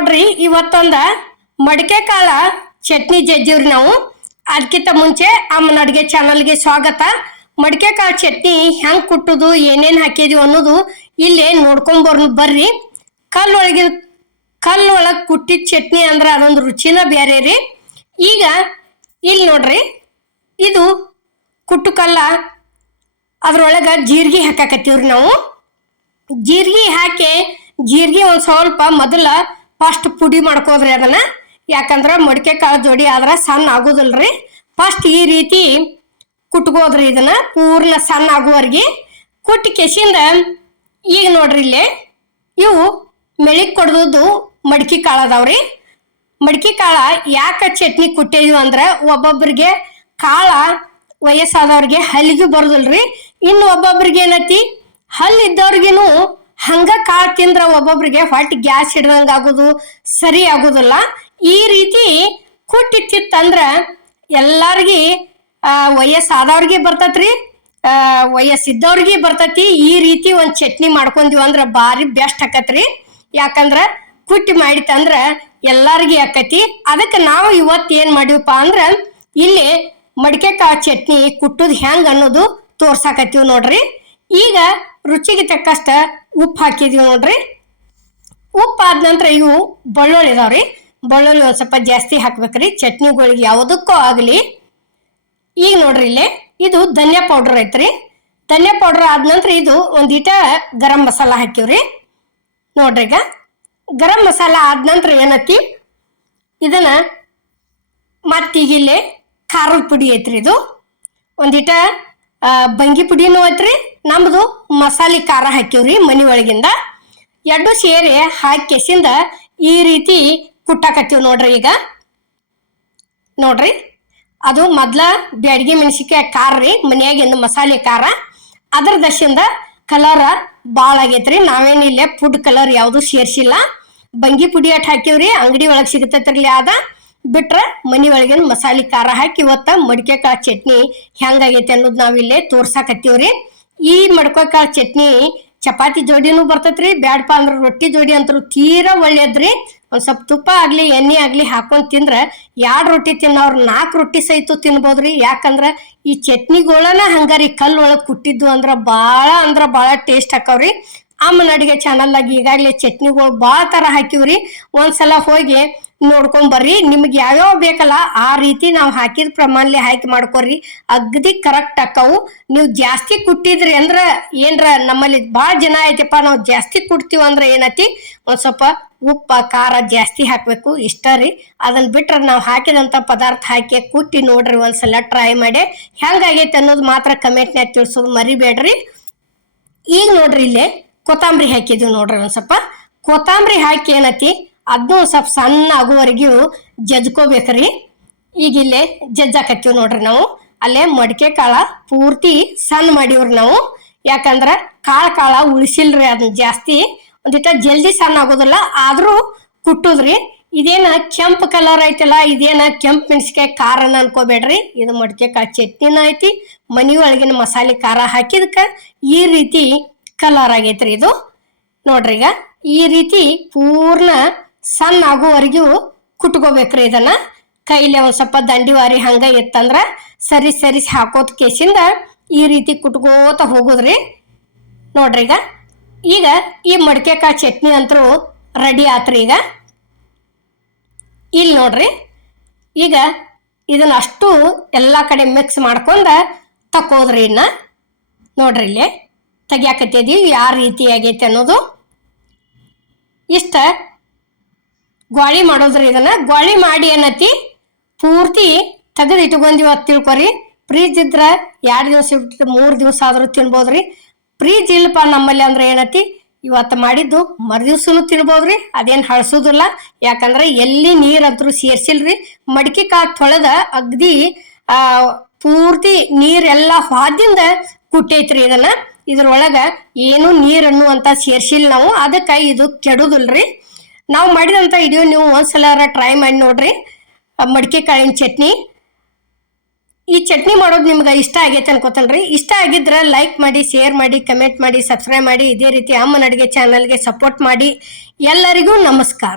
ನೋಡ್ರಿ, ಇವತ್ತೊಂದ ಮಡಿಕೆ ಕಾಳ ಚಟ್ನಿ ಜಜ್ಜಿವ್ರಿ ನಾವು. ಅದಕ್ಕಿಂತ ಮುಂಚೆ ಅಮ್ಮನ ಅಡುಗೆ ಚಾನಲ್ಗೆ ಸ್ವಾಗತ. ಮಡಿಕೆ ಕಾಳು ಚಟ್ನಿ ಹೆಂಗ್ ಕುಟ್ಟುದು, ಏನೇನ್ ಹಾಕಿದೀವಿ ಅನ್ನೋದು ಇಲ್ಲೇ ನೋಡ್ಕೊಂಡ್ ಬರ್, ಬರ್ರಿ. ಕಲ್ಲು ಒಳಗಿನ ಕಲ್ಲು ಒಳಗೆ ಕುಟ್ಟಿದ ಚಟ್ನಿ ಅಂದ್ರೆ ಅದೊಂದು ರುಚಿನ ಬೇರೆ ರೀ. ಈಗ ಇಲ್ಲಿ ನೋಡ್ರಿ, ಇದು ಕುಟ್ಟು ಕಲ್ಲ ಅದ್ರೊಳಗೆ ಜೀರಿಗೆ ಹಾಕಾಕತ್ತೀವ್ರಿ ನಾವು. ಜೀರಿಗೆ ಹಾಕಿ, ಜೀರಿಗೆ ಒಂದು ಸ್ವಲ್ಪ ಮೊದಲ ಫಸ್ಟ್ ಪುಡಿ ಮಾಡ್ಕೋದ್ರಿ ಅದನ್ನ. ಯಾಕಂದ್ರೆ ಮಡಿಕೆ ಕಾಳು ಜೋಡಿ ಆದ್ರೆ ಸಣ್ಣ ಆಗೋದಿಲ್ರಿ. ಫಸ್ಟ್ ಈ ರೀತಿ ಕುಟ್ಕೋದ್ರಿ ಇದನ್ನ ಪೂರ್ಣ ಸಣ್ಣ ಆಗುವವರೆಗೆ ಕುಟ್ಟಿ ಕೆಸಿಂದ ಈಗ ನೋಡ್ರಿ ಇಲ್ಲಿ ಇವು ಮೆಳಿಗೆ ಕೊಡ್ದದ್ದು ಮಡಿಕೆ ಕಾಳು ಅದಾವ್ರಿ. ಮಡಿಕೆ ಕಾಳ ಯಾಕೆ ಚಟ್ನಿ ಕುಟ್ಟಿದ್ವಿ ಅಂದ್ರೆ ಒಬ್ಬೊಬ್ರಿಗೆ ಕಾಳ ವಯಸ್ಸಾದವ್ರಿಗೆ ಹಲ್ಲಿಗೂ ಬರೋದಿಲ್ರಿ. ಇನ್ನು ಒಬ್ಬೊಬ್ರಿಗೆ ಏನತಿ? ಹಲ್ಲಿದ್ದವ್ರಿಗೂ ಹಂಗ ಕಾಳು ತಿಂದ್ರ ಒಬ್ಬೊಬ್ರಿಗೆ ಹೊಟ್ಟೆ ಗ್ಯಾಸ್ ಹಿಡ್ದಂಗ ಆಗೋದು, ಸರಿ ಆಗೋದಿಲ್ಲ. ಈ ರೀತಿ ಕುಟ್ಟಿತ್ತಿತ್ತಂದ್ರ ಎಲ್ಲಾರ್ಗಿ ವಯಸ್ಸಾದವ್ರಿಗೆ ಬರ್ತತ್ರಿ ವಯಸ್ಸಿದ್ದವ್ರಿಗೆ ಬರ್ತತಿ. ಈ ರೀತಿ ಒಂದ್ ಚಟ್ನಿ ಮಾಡ್ಕೊಂದಿವಿ ಅಂದ್ರ ಭಾರಿ ಬೆಸ್ಟ್ ಆಕತ್ರಿ. ಯಾಕಂದ್ರ ಕುಟ್ಟಿ ಮಾಡಿತಂದ್ರ ಎಲ್ಲಾರ್ಗಿ ಆಕತಿ. ಅದಕ್ಕೆ ನಾವು ಇವತ್ತು ಏನ್ ಮಾಡಿವಪ್ಪ ಅಂದ್ರ ಇಲ್ಲಿ ಮಡಿಕೆ ಕಾಳು ಚಟ್ನಿ ಕುಟ್ಟುದ್ ಹೆಂಗ್ ಅನ್ನೋದು ತೋರ್ಸಾಕತ್ತೀವಿ ನೋಡ್ರಿ. ಈಗ ರುಚಿಗೆ ತಕ್ಕಷ್ಟ ಉಪ್ಪು ಹಾಕಿದೀವಿ ನೋಡ್ರಿ. ಉಪ್ಪು ಆದ ನಂತರ ಇವು ಬೆಳ್ಳುಳ್ಳಿ ಇದಾವ್ರಿ ಬೆಳ್ಳುಳ್ಳಿ ಒಂದು ಸ್ವಲ್ಪ ಜಾಸ್ತಿ ಹಾಕ್ಬೇಕ್ರಿ. ಚಟ್ನಿಗಳಿಗೆ ಯಾವುದಕ್ಕೂ ಆಗಲಿ. ಈಗ ನೋಡ್ರಿ ಇಲ್ಲಿ, ಇದು ಧನಿಯಾ ಪೌಡರ್ ಐತ್ರಿ. ಧನಿಯಾ ಪೌಡರ್ ಆದ ನಂತರ ಇದು ಒಂದಿಟ ಗರಂ ಮಸಾಲ ಹಾಕಿವ್ರಿ. ನೋಡ್ರಿ ಈಗ. ಗರಂ ಮಸಾಲ ಆದ ನಂತರ ಏನತಿ ಇದನ್ನ ಮತ್ತೀಗ ಇಲ್ಲಿ ಖಾರದ ಪುಡಿ ಐತ್ರಿ ಇದು. ಒಂದಿಟ ಬಂಗಿ ಪುಡಿನೂ ಐತ್ರಿ? ನಮ್ದು ಮಸಾಲೆ ಖಾರ ಹಾಕಿವ್ರಿ ಮನಿ ಒಳಗಿಂದ. ಎರಡು ಸೇರಿ ಹಾಕಿಸಿಂದ ಈ ರೀತಿ ಕುಟ್ಟಾಕತ್ತೀವಿ ನೋಡ್ರಿ ಈಗ. ನೋಡ್ರಿ, ಅದು ಮೊದ್ಲ ಬ್ಯಾಡಗಿ ಮೆಣಸಿಕಾಯಿ ಖಾರ ರೀ ಮನೆಯಾಗಿಂದ ಮಸಾಲೆ ಖಾರ. ಅದ್ರ ದಶಿಂದ ಕಲರ್ ಭಾಳ ಆಗೈತ್ರಿ. ನಾವೇನಿಲ್ಲ ಫುಡ್ ಕಲರ್ ಯಾವುದು ಸೇರ್ಸಿಲ್ಲ. ಬಂಗಿ ಪುಡಿ ಅಟ್ ಹಾಕಿವ್ರಿ ಅಂಗಡಿ ಒಳಗೆ ಸಿಗತೈತ್ರಿ ಅದ ಬಿಟ್ರ ಮನಿ ಒಳಗೆ ಮಸಾಲೆ ಖಾರ ಹಾಕಿ ಇವತ್ತ ಮಡಿಕೆ ಕಾಳು ಚಟ್ನಿ ಹೆಂಗಾಗೈತಿ ಅನ್ನೋದು ನಾವಿಲ್ಲೇ ತೋರ್ಸಾಕತ್ತೀವ್ರಿ. ಈ ಮಡಕೆ ಕಾಳು ಚಟ್ನಿ ಚಪಾತಿ ಜೋಡಿನೂ ಬರ್ತೈತ್ರಿ ಬ್ಯಾಡಪ್ಪ ಅಂದ್ರೆ ರೊಟ್ಟಿ ಜೋಡಿ ಅಂತೂ ತೀರಾ ಒಳ್ಳೇದ್ರಿ. ಒಂದು ಸ್ವಲ್ಪ ತುಪ್ಪ ಆಗಲಿ, ಎಣ್ಣೆ ಆಗಲಿ ಹಾಕೊಂಡ್ ತಿಂದ್ರೆ ಎರಡು ರೊಟ್ಟಿ ತಿನ್ನೋರು ನಾಲ್ಕು ರೊಟ್ಟಿ ಸಹಿತ ತಿನ್ಬೋದ್ರಿ. ಯಾಕಂದ್ರೆ ಈ ಚಟ್ನಿಗಳನ್ನ ಹಂಗಾರಿ ಕಲ್ಲು ಒಳಗೆ ಕುಟ್ಟಿದ್ದು ಅಂದ್ರ ಭಾಳ ಅಂದ್ರ ಭಾಳ ಟೇಸ್ಟ್ ಹಾಕವ್ರಿ ಅಮ್ಮನ ಅಡುಗೆ ಚಾನಲ್ದಾಗ ಈಗಾಗಲೇ ಚಟ್ನಿಗಳು ಭಾಳ ತರ ಹಾಕಿವ್ರಿ. ಒಂದ್ಸಲ ಹೋಗಿ ನೋಡ್ಕೊಂಬರ್ರಿ ನಿಮ್ಗೆ ಯಾವ್ಯಾವ ಬೇಕಲ್ಲ ಆ ರೀತಿ ನಾವು ಹಾಕಿದ ಪ್ರಮಾಣಲಿ ಹಾಕಿ ಮಾಡ್ಕೊರಿ. ಅಗ್ದಿ ಕರೆಕ್ಟ್ ಅಕ್ಕವು ನೀವು ಜಾಸ್ತಿ ಕುಟ್ಟಿದ್ರಿ ಅಂದ್ರ ಏನ್ರ ನಮ್ಮಲ್ಲಿ ಭಾಳ ಜನ ಐತಿಪ್ಪ, ನಾವು ಜಾಸ್ತಿ ಕುಟ್ತೀವಿ ಅಂದ್ರೆ ಏನೈತಿ? ಒಂದ್ ಸ್ವಲ್ಪ ಉಪ್ಪ, ಖಾರ ಜಾಸ್ತಿ ಹಾಕ್ಬೇಕು. ಇಷ್ಟ ರೀ. ಅದನ್ನ ಬಿಟ್ರೆ ನಾವು ಹಾಕಿದಂತ ಪದಾರ್ಥ ಹಾಕಿ ಕುಟ್ಟಿ ನೋಡ್ರಿ ಒಂದ್ಸಲ ಟ್ರೈ ಮಾಡಿ. ಹೆಂಗಾಗೈತೆ ಅನ್ನೋದು ಮಾತ್ರ ಕಮೆಂಟ್ನ್ಯಾಗ ತಿಳಿಸೋದು ಮರಿಬೇಡ್ರಿ. ಈಗ ನೋಡ್ರಿ ಇಲ್ಲಿ ಕೊತ್ತಂಬರಿ ಹಾಕಿದ್ವಿ ನೋಡ್ರಿ ಒಂದು ಸ್ವಲ್ಪ. ಕೊತ್ತಂಬರಿ ಹಾಕಿ ಏನತಿ? ಅದನ್ನು ಸ್ವಲ್ಪ ಸಣ್ಣ ಆಗುವವರೆಗೂ ಜಜ್ಕೋಬೇಕ್ರಿ. ಈಗ ಇಲ್ಲೇ ಜಜ್ಜಾಕತ್ತೀವಿ ನೋಡ್ರಿ ನಾವು. ಅಲ್ಲೇ ಮಡಿಕೆ ಕಾಳ ಪೂರ್ತಿ ಸಣ್ಣ ಮಾಡೀವ್ರಿ ನಾವು. ಯಾಕಂದ್ರೆ ಕಾಳ ಕಾಳ ಉಳಿಸಿಲ್ರಿ ಅದನ್ನ ಜಾಸ್ತಿ. ಒಂದಿಟ ಜಲ್ದಿ ಸಣ್ಣ ಆಗೋದಿಲ್ಲ, ಆದರೂ ಕುಟ್ಟುದ್ರಿ. ಇದೇನ ಕೆಂಪು ಕಲರ್ ಐತಲ್ಲ, ಇದೇನ ಕೆಂಪು ಮೆಣಸಿಕಾಯಿ ಖಾರನ ಅನ್ಕೋಬೇಡ್ರಿ. ಇದು ಮಡಿಕೆ ಕಾಳು ಚಟ್ನಿನ ಐತಿ. ಮನಿ ಒಳಗಿನ ಮಸಾಲೆ ಖಾರ ಹಾಕಿದಕ್ಕ ಈ ರೀತಿ ಕಲರ್ ಆಗೈತ್ರಿ ಇದು. ನೋಡ್ರಿ ಈಗ ಈ ರೀತಿ ಪೂರ್ಣ ಸಣ್ಣ ಆಗುವವರೆಗೂ ಕುಟ್ಕೋಬೇಕ್ರಿ ಇದನ್ನ. ಕೈಲಿ ಒಂದ್ ಸ್ವಲ್ಪ ದಂಡಿವಾರಿ ಹಂಗ ಇತ್ತಂದ್ರ ಸರಿ ಸರಿಸಿ ಹಾಕೋದ್ ಕೇಸಿಂದ ಈ ರೀತಿ ಕುಟ್ಕೋತ ಹೋಗುದ್ರಿ. ನೋಡ್ರಿ ಈಗ. ಈಗ ಈ ಮಡಿಕೆ ಕಾಳು ಚಟ್ನಿ ಅಂತೂ ರೆಡಿ ಆತ್ರಿ ಈಗ. ಇಲ್ಲಿ ನೋಡ್ರಿ. ಈಗ ಇದನ್ನ ಅಷ್ಟು ಎಲ್ಲ ಕಡೆ ಮಿಕ್ಸ್ ಮಾಡ್ಕೊಂಡ ತಕ್ಕೋದ್ರಿ ಇನ್ನ. ನೋಡ್ರಿ ಇಲ್ಲಿ. ತೆಗಿಯಾಕತ್ತಿದೀವಿ ಯಾವ ರೀತಿ ಆಗೈತೆ ಅನ್ನೋದು ಇಷ್ಟ. ಗ್ವಾಳಿ ಮಾಡೋದ್ರಿ ಇದನ್ನ. ಗ್ವಾಳಿ ಮಾಡಿ ಏನತಿ ಪೂರ್ತಿ ತೆಗೆದು ಇಟ್ಕೊಂಡಿವ ತಿಳ್ಕೊರಿ. ಫ್ರೀಜ್ ಇದ್ರ ಎರಡು ದಿವಸ ಇಟ್ಟು ಮೂರು ದಿವಸ ಆದ್ರೂ ತಿನ್ಬೋದ್ರಿ. ಫ್ರೀಜ್ ಇಲ್ಲಪ್ಪ ನಮ್ಮಲ್ಲಿ ಅಂದ್ರೆ ಏನತಿ ಇವತ್ತು ಮಾಡಿದ್ದು ಮರುದಿವ್ಸನು ತಿನ್ಬೋದ್ರಿ, ಅದೇನ್ ಹಳಸೋದಿಲ್ಲ. ಯಾಕಂದ್ರೆ ಎಲ್ಲಿ ನೀರಂತರೂ ಸೇರ್ಸಿಲ್ರಿ. ಮಡಿಕೆ ಕಾ ತೊಳೆದ ಅಗ್ದಿ ಪೂರ್ತಿ ನೀರೆಲ್ಲ ಹಾದಿಂದ ಕುಟ್ಟೈತ್ರಿ ಇದನ್ನ. ಇದ್ರೊಳಗ ಏನು ನೀರ್ ಅನ್ನುವಂತ ಸೇರ್ಸಿಲ್ಲ ನಾವು. ಅದಕ್ಕೆ ಇದು ಕೆಡುದಿಲ್ರಿ. ನಾವು ಮಾಡಿದಂತ ವಿಡಿಯೋ ನೀವು ಒಂದ್ಸಲ ಟ್ರೈ ಮಾಡಿ ನೋಡ್ರಿ. ಮಡಿಕೆ ಕಾಳಿನ ಚಟ್ನಿ. ಈ ಚಟ್ನಿ ಮಾಡೋದು ನಿಮ್ಗೆ ಇಷ್ಟ ಆಗೈತೆ ಅನ್ಕೋತನ್ರಿ ಇಷ್ಟ ಆಗಿದ್ರೆ ಲೈಕ್ ಮಾಡಿ ಶೇರ್ ಮಾಡಿ ಕಮೆಂಟ್ ಮಾಡಿ ಸಬ್ಸ್ಕ್ರೈಬ್ ಮಾಡಿ. ಇದೇ ರೀತಿ ಅಮ್ಮನ ಅಡುಗೆ ಚಾನಲ್ಗೆ ಸಪೋರ್ಟ್ ಮಾಡಿ. ಎಲ್ಲರಿಗೂ ನಮಸ್ಕಾರ.